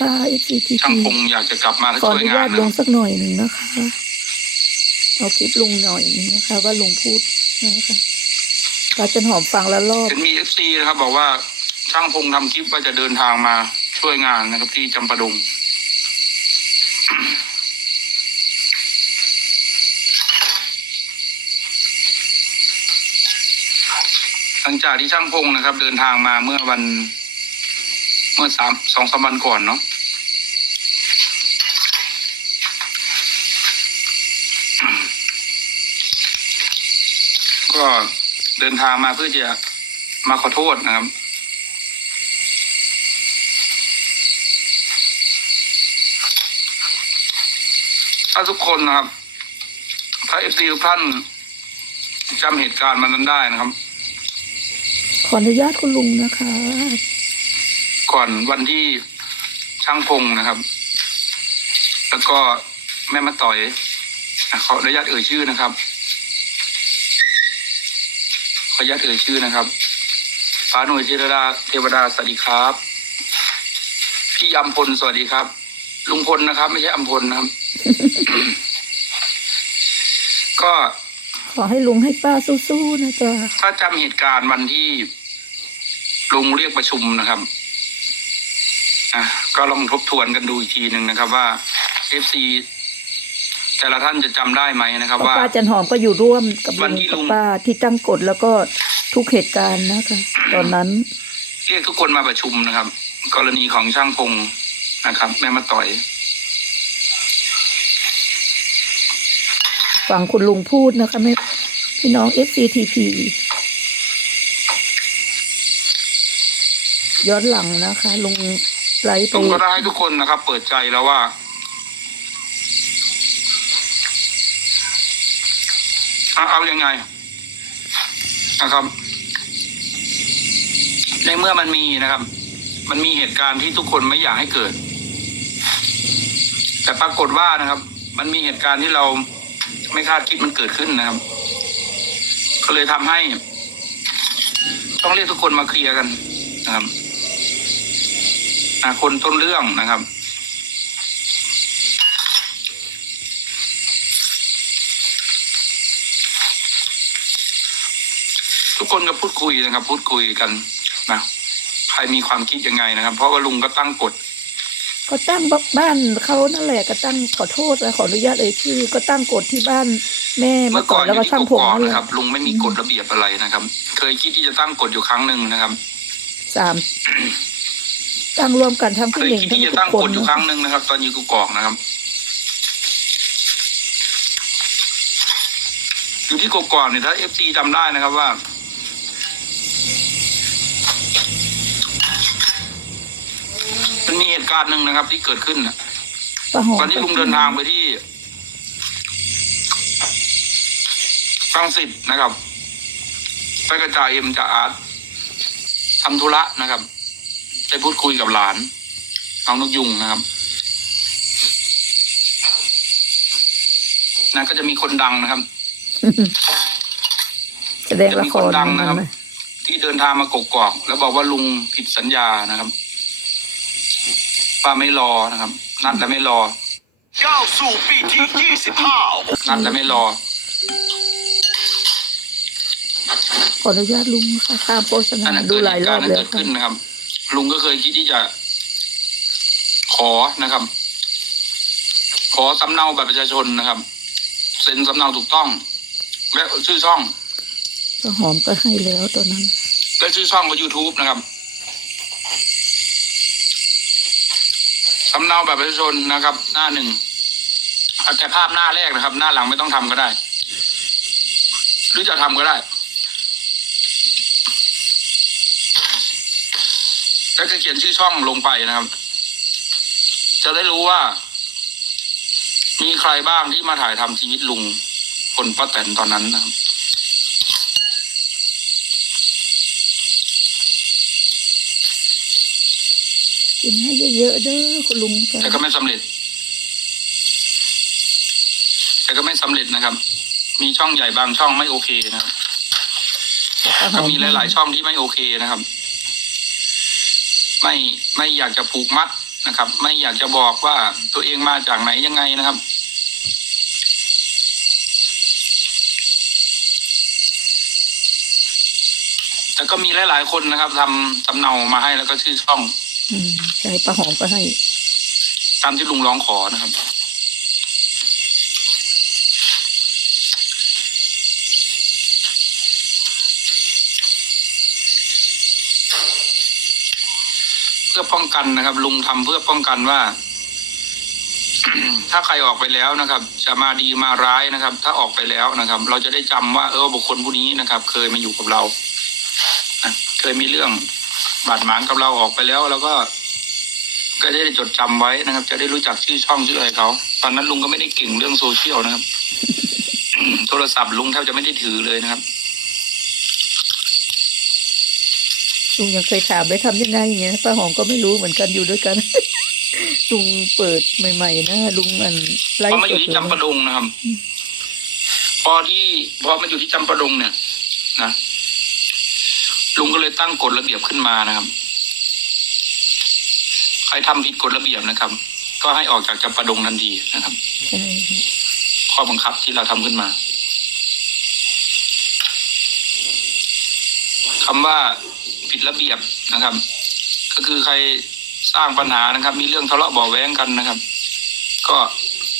ค่ะ FCTP ช่างพงอยากจะกลับมาขอช่อวยนุงาญานตนะลงสักหน่อยหนึ่งนะคะ เอาคลิปลงหน่อยหนึ่งนะคะ ว่าลุงพูดนะคะปลาจันหอมฟังแล้วรอบเห็นมีเอฟซีนะครับ บอกว่าช่างพงทำคลิปว่าจะเดินทางมาช่วยงานนะครับ ที่จำปาดงหลังจากที่ช่างพงนะครับ เดินทางมาเมื่อวัน เมื่อสามสองสามวันก่อนเนาะก็เดินทางมาเพื่อจะมาขอโทษนะครับ ถ้าทุกคนนะครับถ้าเอฟซีทุกท่านจำเหตุการณ์มันนั้นได้นะครับ ขออนุญาตคุณลุงนะคะ ก่อนวันที่ช่างพงนะครับ แล้วก็แม่มาต่อยอะขออนุญาตเอ่ยชื่อนะครับขออนุญาตเอ่ยชื่อนะครับป้าหน่วยเทวดาเทวดาสวัสดีครับ พี่ยำพลสวัสดีครับ ลุงพลนะครับ ไม่ใช่อัมพลนะครับ ก็ขอให้ลุงให้ป้าสู้ๆนะจ๊ะถ้าจำเหตุการณ์วันที่ลุงเรียกประชุมนะครับ อะก็ลองทบทวนกันดูอีกทีหนึ่งนะครับ ว่าเอฟซีแต่ละท่านจะจำได้ไหมนะครับเพราะว่าป้าจันหอมก็อยู่ร่วมกับวัลุนงที่กับลุงป้าที่ตั้งกฎแล้วก็ทุกเหตุการณ์นะคะ ตอนนั้น เรียกทุกคนมาประชุมนะครับ กรณีของช่างพงนะครับ แม่มาต่อยฟังคุณลุงพูดนะคะแม่พี่น้อง FCTP ย้อนหลังนะคะลุง ไลไปลุงก็ได้ให้ทุกคนนะครับ เปิดใจแล้วว่า เอาเอายังไงนะครับ ในเมื่อมันมีนะครับ มันมีเหตุการณ์ที่ทุกคนไม่อยากให้เกิด แต่ปรากฏว่านะครับ มันมีเหตุการณ์ที่เราไม่คาดคิดมันเกิดขึ้นนะครับ ก็เลยทำให้ ต้องเรียกทุกคนมาเคลียร์กันนะครับ อะคนต้นเรื่องนะครับ ทุกคนก็พูดคุยนะครับ พูดคุยกันนะใครมีความคิดยังไงนะครับ เพราะว่าลุงก็ตั้งกฎก็ตั้งบ้านเขานั่นแหละก็ตั้งขอโทษและขออนุญาตเอ่ยชื่อ ก็ตั้งกฎที่บ้านแม่เมื่มาอก่ก่ออนนอแล้วยู่ก็ที่ช่างกผมกอกนั่นแหนะละครับ ลุงไม่มีกฎระเบียบอะไรนะครับ เคยคิดที่จะตั้งกฎอยู่ครั้งหนึ่งนะครับ สาม ตั้งรวมกันทั้งเคพี่ยหนึ่งคิดทั้งที่จะทุตั้กงคกนฎอยู่ครั้งหนึ่งนะครับ ตอนอยู่กกอกนะครับ อยู่ที่กกอกเนี่ยถ้าเอฟซีจำได้นะครับว่า มันมีเหตุการณ์หนึ่งนะครับ ที่เกิดขึ้นนะป้าหอมตอนที่ลุงเดินทางไปที่รังสิตนะครับ ไปกระจายเอ็มจากอาร์ตทำธุระนะครับ ไปพูดคุยกับหลานน้องนกยุงนะครับนะก็จะมีคนดังนะครับแสดงละครจะมีคนดังนะครับมัที่เดินทางมากกอกแล้วบอกว่าลุงผิดสัญญานะครับป้าไม่รอนะครับ นัดแล้วไม่รอ ก้าวสู่ปีที่ 25 นัดแล้วไม่รอ ขออนุญาตลุงค่ะข้ามโฆษณาอันนั้นดูเกิดหลายเหตุรกาอรบณ์นั้นแล้วเกิดค่ะขึ้นนะครับ ลุงก็เคยคิดที่จะ ขอนะครับ ขอสำเนาบัตรประชาชนนะครับ เซ็นสำเนาถูกต้อง และชื่อช่องป้าหอมก็ให้แล้วตอนนั้น และชื่อช่องก็ YouTube นะครับสำเนาบัตรประชาชนนะครับ หน้าหนึ่งเอาแต่ภาพหน้าแรกนะครับ หน้าหลังไม่ต้องทำก็ได้ หรือจะทำก็ได้ แล้วก็เขียนชื่อช่องลงไปนะครับ จะได้รู้ว่า มีใครบ้างที่มาถ่ายทำชีวิตลุงคนป้าแตนตอนนั้นนะครับกินให้เยอะๆเด้อคุณลุงจ้ะแต่ก็ไม่สำเร็จ แต่ก็ไม่สำเร็จนะครับ มีช่องใหญ่บางช่องไม่โอเคนะครับป้าหก็อมมีหลาย ๆ ช่องที่ไม่โอเคนะครับ ไม่ไม่อยากจะผูกมัดนะครับ ไม่อยากจะบอกว่าตัวเองมาจากไหนยังไงนะครับ แต่ก็มีหลาย ๆ คนนะครับทำสำเนามาให้แล้วก็ชื่อช่อง อืมใช่ป้าหอมก็ให้ ตามที่ลุงร้องขอนะครับ ป้องกันนะครับ ลุงทำเพื่อป้องกันว่า ถ้าใครออกไปแล้วนะครับ จะมาดีมาร้ายนะครับ ถ้าออกไปแล้วนะครับ เราจะได้จำว่าเออบุคคลผู้นี้นะครับ เคยมาอยู่กับเราเคยมีเรื่องบาดหมางกับเราออกไปแล้ว แล้วก็ ก็จะได้จดจำไว้นะครับ จะได้รู้จักชื่อช่องชื่ออะไรเขาตอนนั้นลุงก็ไม่ได้เก่งเรื่องโซเชียลนะครับโทรศัพท์ลุงแทบจะไม่ได้ถือเลยนะครับ ลุงยังเคยถามได้ทำยังไงอย่างเงี้ยป้าหอมก็ไม่รู้เหมือนกันอยู่ด้วยกันลุงเปิดใหม่ๆนะลุงอันไลพอฟ์มาสอยู่ดที่เลยจำปาดงนะครับ พอที่พอมาอยู่ที่จำปาดงเนี่ยนะลุงก็เลยตั้งกฎระเบียบขึ้นมานะครับ ใครทำผิดกฎระเบียบนะครับ ก็ให้ออกจากจำปาดงทันทีนะครับข้อบังคับที่เราทำขึ้นมาคำว่า ผิดระเบียบนะครับ ก็คือใครสร้างปัญหานะครับ มีเรื่องทะเลาะเบาะแว้งกันนะครับ ก็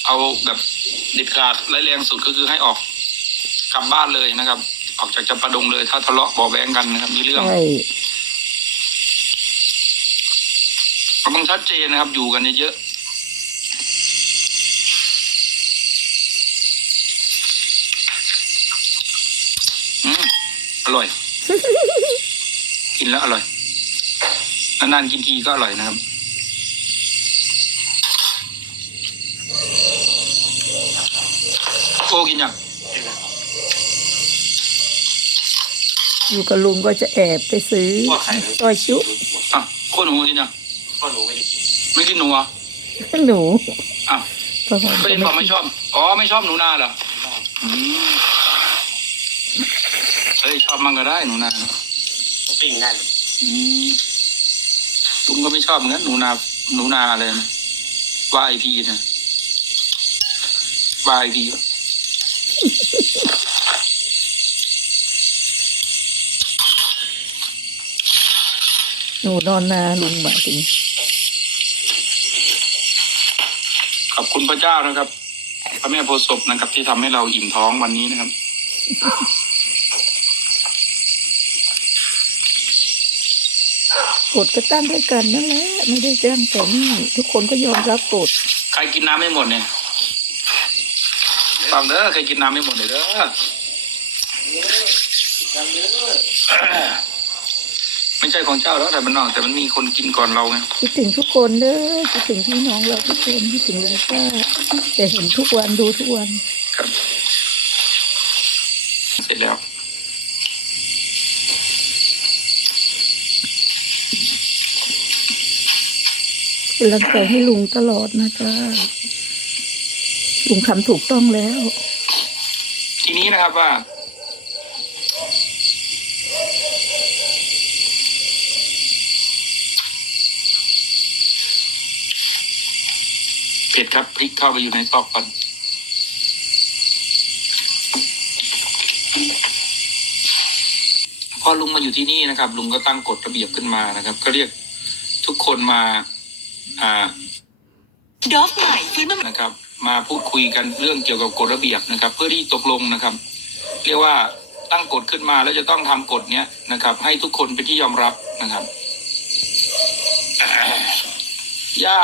เอาแบบเด็ดขาดร้ายแรงสุดก็คือให้ออกกลับบ้านเลยนะครับ ออกจากจำปาดงเลย ถ้าทะเลาะเบาะแว้งกันนะครับ มีเรื่อง ใช่มันต้องชัดเจนนะครับ อยู่กันเยอะๆอืมอร่อย กินแล้วอร่อยนานๆกินทีก็อร่อยนะครับ โอ้กินยังอยู่กับลุงก็จะแอบไปซื้อซอยชุอะโคหนูกินยังพ่อหนูไม่ได้กินไม่กินหนูเหรอะหนูอ้าวป้าหอมก็ก็ยังบอกไม่ชอบ อ๋อไม่ชอบหนูนาเหรออืมเฮ้ยชอบมันก็ได้หนูนา ปิ้งได้เลยอืมลุงก็ไม่ชอบเหมือนกันหนูนาหนูนาเลยนะวายพีนะวายพีหนูนอนนาลุงหมายถึงขอบคุณพระเจ้านะครับ พระแม่โพธิ์ศพนะครับ ที่ทำให้เราอิ่มท้องวันนี้นะครับ กฎก็ตั้งด้วยกันนั่นแหละไม่ได้จ้างแต่นี่ทุกคนก็ยอมรับกฎใครกินน้ำไม่หมดเนี่ยฟังเด้อใครกินน้ำไม่หมดเลยเด้อไม่ใช่ของเจ้าแล้วแต่มันนอกแต่มันมีคนกินก่อนเราไงคิดถึงทุกคนเด้อคิดถึงพี่น้องเราทุกคนคิดถึงลุงป้าแต่เห็นทุกวันดูทุกวันครับ เสร็จแล้ว เป็นลังใจให้ลุงตลอดนะจ๊ะลุงทำถูกต้องแล้ว ทีนี้นะครับว่า เผ็ดครับพริกเข้าไปอยู่ในซอกก่อนพอลุงมาอยู่ที่นี่นะครับ ลุงก็ตั้งกฎระเบียบขึ้นมานะครับ ก็เรียกทุกคนมา อ่าดอฟใหม่ฟื้นมานะครับ มาพูดคุยกันเรื่องเกี่ยวกับกฎระเบียบนะครับ เพื่อที่ตกลงนะครับ เรียกว่าตั้งกฎขึ้นมาแล้วจะต้องทำกฎเนี้ยนะครับ ให้ทุกคนเป็นที่ยอมรับนะครับย่า